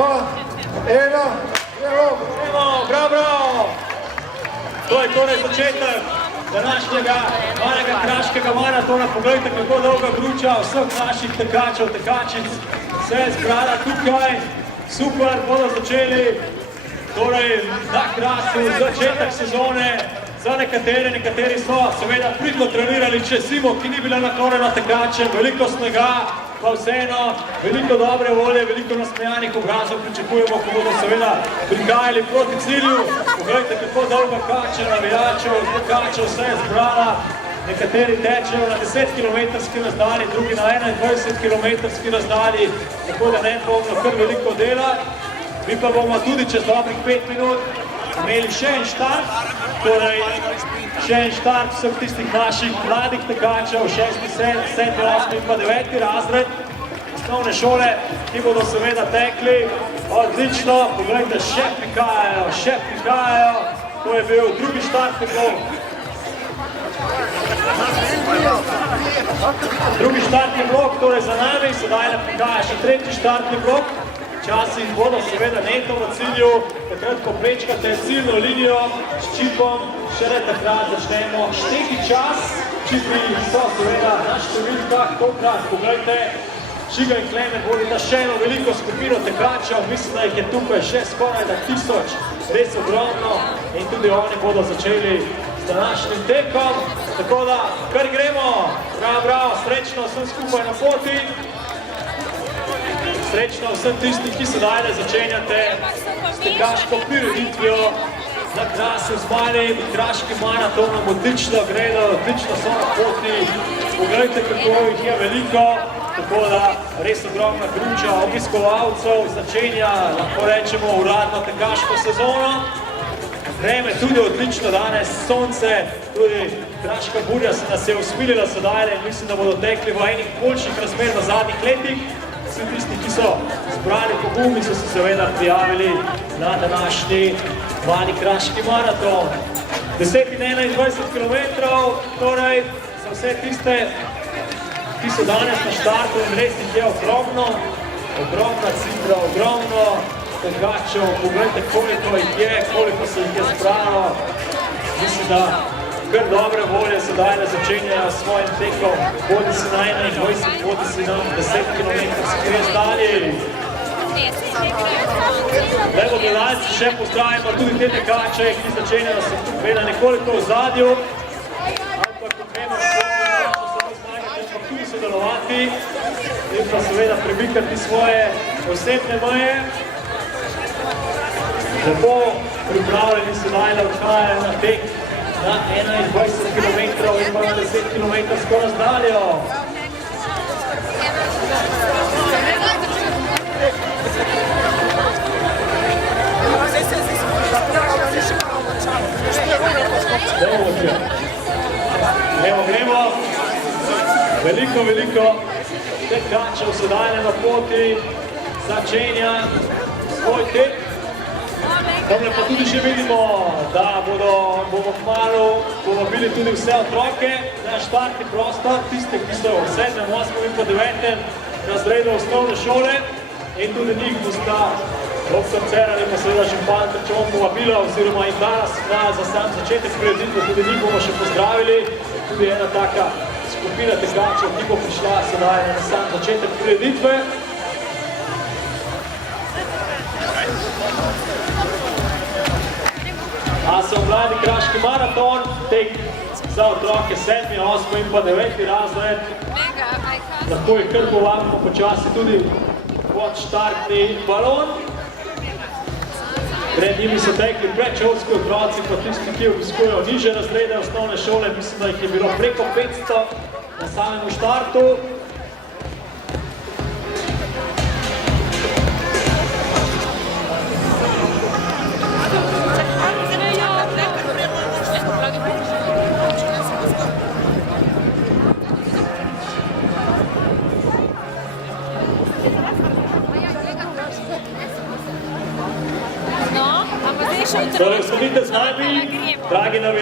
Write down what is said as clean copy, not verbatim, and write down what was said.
2, 1, gremo! Bravo, bravo! To je torej začetek današnjega malega kraškega maratona. Poglejte, kako dolga gruča vseh naših tekačev, tekačic se je zbrala tukaj. Super, bodo začeli torej na Krasu začetek sezone. Za nekateri so seveda pridno trenirali čez zimo, ki ni bila naklonjena tekačem, veliko snega, pa vseeno veliko dobre volje, veliko nasmejanih obrazov pričakujemo, ko bodo seveda prihajali proti cilju. Poglejte, kako dolga kača navijačev, tekačev se je zbrala. Nekateri tečejo na 10-kilometrski razdalji, drugi na 21-kilometrski razdalji, tako da ne bomo kar veliko dela. Mi pa bomo tudi čez dobrih 5 minut imeli še en štart, torej še en štart vseh tistih naših mladih tekačev, 6., 7., 8. in pa 9. razred osnovne šole, ki bodo seveda tekli odlično. Poglejte, še prihajajo, to je bil drugi štartni blok. Drugi štartni blok, torej za nami, sedaj prihaja še tretji štartni blok. Časi bodo seveda neto v cilju, takrat, ko prečkate ciljno linijo s čipom, šele takrat začnemo šteti čas. Čipi so seveda na številkah, tokrat, poglejte, Žiga in Klemen vodita še eno veliko skupino tekačev, mislim, da jih je tukaj še skoraj da 1000, res ogromno, in tudi oni bodo začeli z današnjim tekom, tako da kar gremo, bravo, srečno vsem skupaj na poti. Srečno vsem tistim, ki sedaj začenjate s tekaško prireditvijo na Krasu z malim kraškim maratonom. Odlično gredo, odlično so na poti. Poglejte, kako jih je veliko, tako da res ogromna gruča obiskovalcev začenja, lahko rečemo, uradno tekaško sezono. Vreme tudi odlično danes, sonce, tudi kraška burja se nas je usmilila sedaj in mislim, da bodo tekli v enih boljših razmer v zadnjih letih. Vsi tisti, ki so zbrali pogum in so se seveda prijavili na današnji mali kraški maraton. 10 in 21 kilometrov, torej za vse tiste, ki so danes na štartu in res jih je ogromno, ogromna cifra, ogromno tekačev. Poglejte, koliko jih je, koliko se jih je zbralo. Mislim, da kar dobre volje sedaj začenjajo s svojim tekom, bodi si na 21, bodi si na 10 kilometrski razdalji. Lepo gledalci, še pozdravimo tudi te tekače, ki začenjajo se tukaj nekoliko v zadju, ampak kot vemo, da se poznajate, pa tudi sodelovati in pa seveda prebikati svoje osebne meje. Lepo pripravljeni sedaj, da odhajajo na tek na 21 km in pa na 10 km razdaljo. Gremo. Veliko tekačev sedaj na poti začenja svoj tek. Tamle pa tudi še vidimo, da bomo kmalu povabili tudi vse otroke na štartni prostor, tiste, ki so v 7., 8. in pa 9. razredu osnovne šole, in tudi njih bosta dr. Cerar in pa seveda župan Trčon povabila oziroma jim danes za sam začetek prireditve, tudi njih bomo še pozdravili. Tudi ena taka skupina tekačev, ki bo prišla sedaj na sam začetek prireditve. A so mladi kraški maraton, tek za otroke 7., 8. in pa 9. razred. Lahko jih kar povabimo počasi tudi pod štartni balon. Pred njimi so tekli predšolski otroci, pa tisti, ki obiskujejo nižje razrede osnovne šole, mislim, da jih je bilo preko 500 na samem štartu. Torej, ostanite z nami, dragi navijači.